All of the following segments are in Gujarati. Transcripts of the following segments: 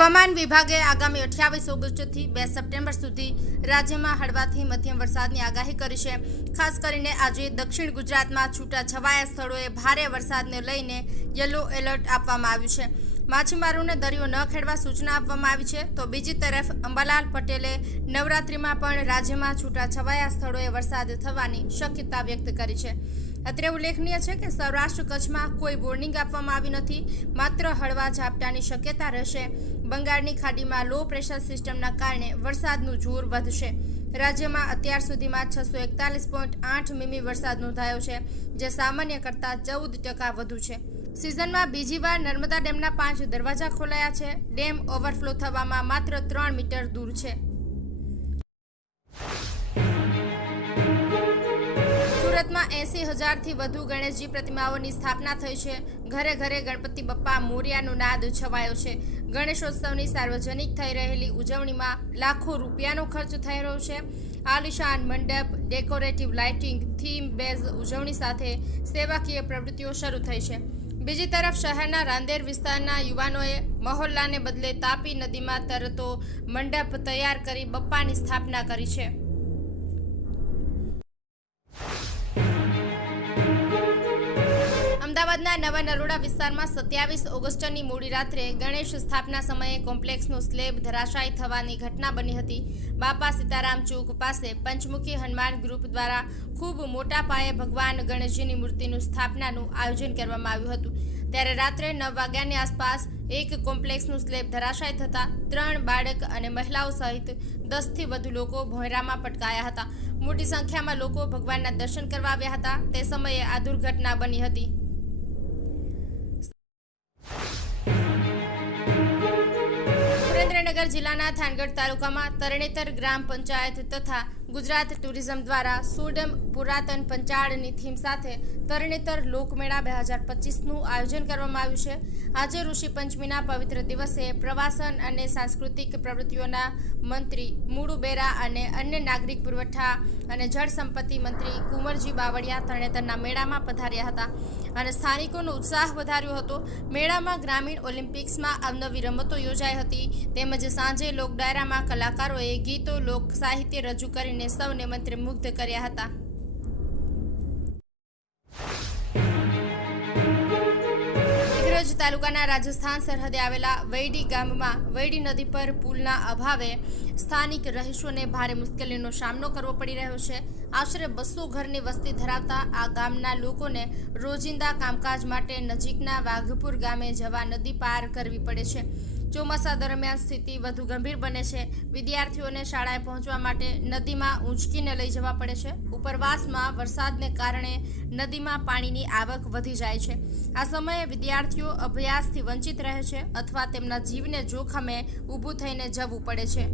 હવામાન વિભાગે આગામી 28 ઓગસ્ટથી 2 સપ્ટેમ્બર સુધી રાજ્યમાં હળવાથી મધ્યમ વરસાદની આગાહી કરી છે। ખાસ કરીને આજે દક્ષિણ ગુજરાતમાં છૂટાછવાયા સ્થળોએ ભારે વરસાદને લઈને યલો એલર્ટ આપવામાં આવ્યું છે। માછીમારોને દરિયો ન ખેડવા સૂચના આપવામાં આવી છે। તો બીજી તરફ અંબાલાલ પટેલે નવરાત્રિમાં પણ રાજ્યમાં છૂટાછવાયા સ્થળોએ વરસાદ થવાની શક્યતા વ્યક્ત કરી છે। અત્રે ઉલ્લેખનીય છે કે સૌરાષ્ટ્ર કચ્છમાં કોઈ વોર્નિંગ આપવામાં આવી નથી, માત્ર હળવા ઝાપટાની શક્યતા રહેશે। બંગાળની ખાડીમાં લો પ્રેશર સિસ્ટમના કારણે વરસાદનું જોર વધશે। રાજ્યમાં અત્યાર સુધીમાં 641.8 મીમી વરસાદ નોંધાયો છે, જે સામાન્ય કરતાં 14% વધુ છે। સિઝનમાં બીજી વાર નર્મદા ડેમના 5 દરવાજા ખોલાયા છે। ડેમ ઓવરફ્લો થવામાં માત્ર 3 મીટર દૂર છે। સુરતમાં 80,000થી વધુ ગણેશજી પ્રતિમાઓની સ્થાપના થઈ છે। ઘરે ઘરે ગણપતિ બપ્પા મોરિયાનો નાદ છવાયો છે। ગણેશોત્સવની સાર્વજનિક થઈ રહેલી ઉજવણીમાં લાખો રૂપિયાનો ખર્ચ થઈ રહ્યો છે। આલિશાન મંડપ, ડેકોરેટિવ લાઇટિંગ, થીમ બેઝ ઉજવણી સાથે સેવાકીય પ્રવૃત્તિઓ શરૂ થઈ છે। બીજી તરફ શહેરના રાંદેર વિસ્તારના યુવાનોએ મહોલ્લાને બદલે તાપી નદીમાં તરતો મંડપ તૈયાર કરી બપ્પાની સ્થાપના કરી છે। અમદાવાદના નવા નરોડા વિસ્તારમાં 27 ઓગસ્ટની મોડી રાત્રે ગણેશ સ્થાપના સમયે કોમ્પ્લેક્સનો સ્લેબ ધરાશાયી થવાની ઘટના બની હતી। બાપા સીતારામ ચોક પાસે પંચમુખી હનુમાન ગ્રુપ દ્વારા ખૂબ મોટા પાયે ભગવાન ગણેશજીની મૂર્તિનું સ્થાપનાનું આયોજન કરવામાં આવ્યું હતું। ત્યારે રાત્રે 9 વાગ્યાની આસપાસ એક કોમ્પ્લેક્સનું સ્લેબ ધરાશાયી થતાં 3 બાળક અને મહિલાઓ સહિત 10થી વધુ લોકો ભોંયરામાં પટકાયા હતા। મોટી સંખ્યામાં લોકો ભગવાનના દર્શન કરવા આવ્યા હતા। તે સમયે આ દુર્ઘટના બની હતી। સુરેન્દ્રનગર જિલ્લાના થાનગઢ તાલુકામાં તરણેતર ગ્રામ પંચાયત તથા ગુજરાત ટુરિઝમ દ્વારા સુડમ પુરાતન પંચાળની થીમ સાથે તરણેતર લોકમેળા 2025નું આયોજન કરવામાં આવ્યું છે। આજે ઋષિ પંચમીના પવિત્ર દિવસે પ્રવાસન અને સાંસ્કૃતિક પ્રવૃત્તિઓના મંત્રી મુળુ બેરા અને અન્ય નાગરિક પુરવઠા અને જળ સંપત્તિ મંત્રી કુંવરજી બાવળિયા તરણેતરના મેળામાં પધાર્યા હતા અને સ્થાનિકોનો ઉત્સાહ વધાર્યો હતો। મેળામાં ગ્રામીણ ઓલિમ્પિક્સમાં અવનવી રમતો યોજાઈ હતી, તેમજ સાંજે લોક ડાયરામાં કલાકારોએ ગીતો લોક સાહિત્ય રજૂ કરીને સૌને મંત્રમુગ્ધ કર્યા હતા। દિગ્રજ તાલુકાના રાજસ્થાન સરહદે આવેલા વૈડી ગામમાં વૈડી નદી પર પુલના અભાવે સ્થાનિક રહીશોને ભારે મુશ્કેલીનો સામનો કરવો પડી રહ્યો છે। આશરે 200 ઘરની વસ્તી ધરાવતા આ ગામના લોકોને રોજિંદા કામકાજ માટે નજીકના વાઘપુર ગામે જવા નદી પાર કરવી પડે છે। ચોમાસા દરમિયાન સ્થિતિ વધુ ગંભીર બને છે। વિદ્યાર્થીઓને શાળાએ પહોંચવા માટે નદીમાં ઊંચકીને લઈ જવા પડે છે। ઉપરવાસમાં વરસાદને કારણે નદીમાં પાણીની આવક વધી જાય છે। આ સમયે વિદ્યાર્થીઓ અભ્યાસથી વંચિત રહે છે અથવા તેમના જીવને જોખમે ઊભું થઈને જવું પડે છે।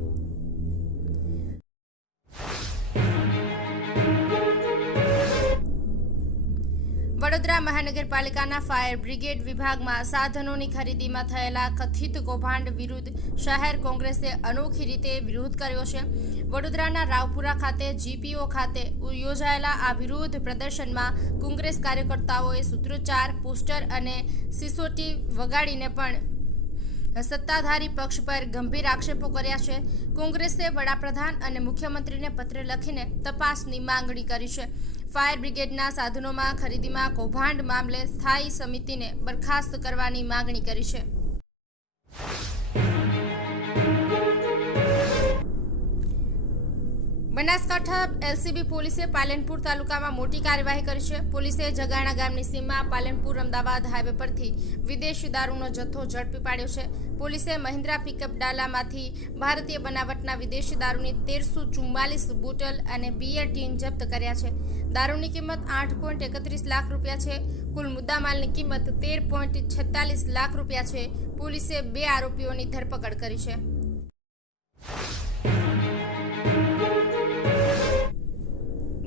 વડોદરા મહાનગરપાલિકાના ફાયર બ્રિગેડ વિભાગમાં સાધનોની ખરીદીમાં થયેલા કથિત કૌભાંડ વિરુદ્ધ શહેર કોંગ્રેસે અનોખી રીતે વિરોધ કર્યો છે। વડોદરાના રાવપુરા ખાતે જીપીઓ ખાતે યોજાયેલા આ વિરોધ પ્રદર્શનમાં કોંગ્રેસ કાર્યકર્તાઓએ સૂત્રોચ્ચાર, પોસ્ટર અને સિસોટી વગાડીને પણ સત્તાધારી પક્ષ પર ગંભીર આક્ષેપો કર્યા છે। કોંગ્રેસે વડાપ્રધાન અને મુખ્યમંત્રીને પત્ર લખીને તપાસની માંગણી કરી છે। ફાયર બ્રિગેડના સાધનોમાં ખરીદીમાં કૌભાંડ મામલે સ્થાયી સમિતિને બરખાસ્ત કરવાની માંગણી કરી છે। બનાસકાંઠા એલસીબી પોલીસે પાલનપુર તાલુકામાં મોટી કાર્યવાહી કરી છે। પોલીસે જગાણા ગામની સીમમાં પાલનપુર અમદાવાદ હાઈવે પરથી વિદેશી દારૂનો જથ્થો ઝડપી પાડ્યો છે। પોલીસે મહિન્દ્રા પિકઅપ ડાલામાંથી ભારતીય બનાવટના વિદેશી દારૂની 1344 બોટલ અને બિયર ટીન જપ્ત કર્યા છે। દારૂની કિંમત 8.31 લાખ રૂપિયા છે। કુલ મુદ્દામાલની કિંમત 13.46 લાખ રૂપિયા છે। પોલીસે 2 આરોપીઓની ધરપકડ કરી છે।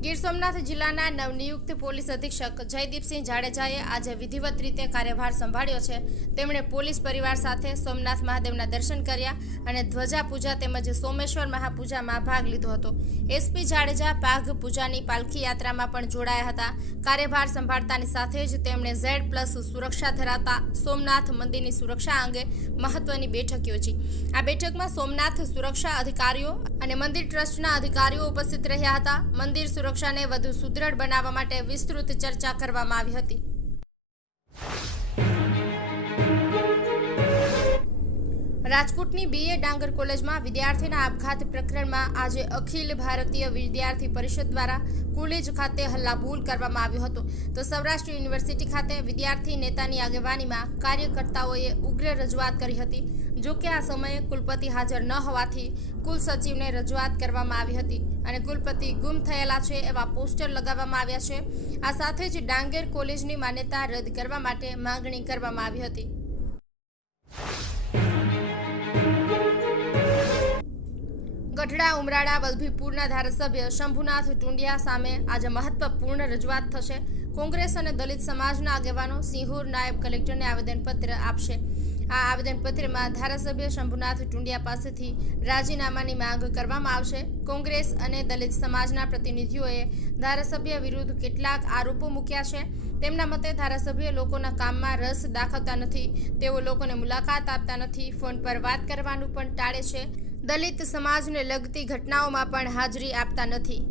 ગીર સોમનાથ જિલ્લાના નવનિયુક્ત પોલીસ અધિક્ષક જયદીપસિંહ જાડેજાએ આજે વિધિવત રીતે કાર્યભાર સંભાળ્યો છે। તેમણે પોલીસ પરિવાર સાથે સોમનાથ મહાદેવના દર્શન કર્યા અને ધ્વજા પૂજા તેમજ સોમેશ્વર મહાપૂજામાં ભાગ લીધો હતો। એસપી જાડેજા પાઘ પૂજાની પાલખી યાત્રામાં પણ જોડાયા હતા। કાર્યભાર સંભાળતાની સાથે જ તેમણે Z+ સુરક્ષા ધરાવતા સોમનાથ મંદિરની સુરક્ષા અંગે મહત્વની બેઠક યોજી। આ બેઠકમાં સોમનાથ સુરક્ષા અધિકારીઓ અને મંદિર ટ્રસ્ટના અધિકારીઓ ઉપસ્થિત રહ્યા હતા। મંદિર સુરક્ષાને વધુ સુદૃઢ બનાવવા માટે વિસ્તૃત ચર્ચા કરવામાં આવી હતી। રાજકોટની BA ડાંગર કોલેજમાં વિદ્યાર્થીના આપઘાત પ્રકરણમાં આજે અખિલ ભારતીય વિદ્યાર્થી પરિષદ દ્વારા કોલેજ ખાતે હલ્લાબોલ કરવામાં આવ્યો હતો તો સૌરાષ્ટ્ર યુનિવર્સિટી ખાતે વિદ્યાર્થી નેતાની આગેવાનીમાં કાર્યકર્તાઓએ ઉગ્ર રજૂઆત કરી હતી। જો કે આ સમયે કુલપતિ હાજર ન હોવાથી કુલ સચિવને રજૂઆત કરવામાં આવી હતી અને કુલપતિ ગુમ થયેલા છે એવા પોસ્ટર લગાવવામાં આવ્યા છે। આ સાથે જ ડાંગર કોલેજની માન્યતા રદ કરવા માટે માંગણી કરવામાં આવી હતી। ગઢડા ઉમરાળા વલભીપુરના ધારાસભ્ય શંભુનાથ ટુંડિયા સામે આજે મહત્વપૂર્ણ રજૂઆત થશે। કોંગ્રેસ અને દલિત સમાજના આગેવાનો સિંહોર નાયબ કલેક્ટરને આવેદનપત્ર આપશે। આ આવેદનપત્રમાં ધારાસભ્ય શંભુનાથ ટુંડિયા પાસેથી રાજીનામાની માંગ કરવામાં આવશે। કોંગ્રેસ અને દલિત સમાજના પ્રતિનિધિઓએ ધારાસભ્ય વિરુદ્ધ કેટલાક આરોપો મૂક્યા છે। તેમના મતે ધારાસભ્ય લોકોના કામમાં રસ દાખવતા નથી, તેઓ લોકોને મુલાકાત આપતા નથી, ફોન પર વાત કરવાનું પણ ટાળે છે, દલિત સમાજને લગતી ઘટનાઓમાં પણ હાજરી આપતા નથી।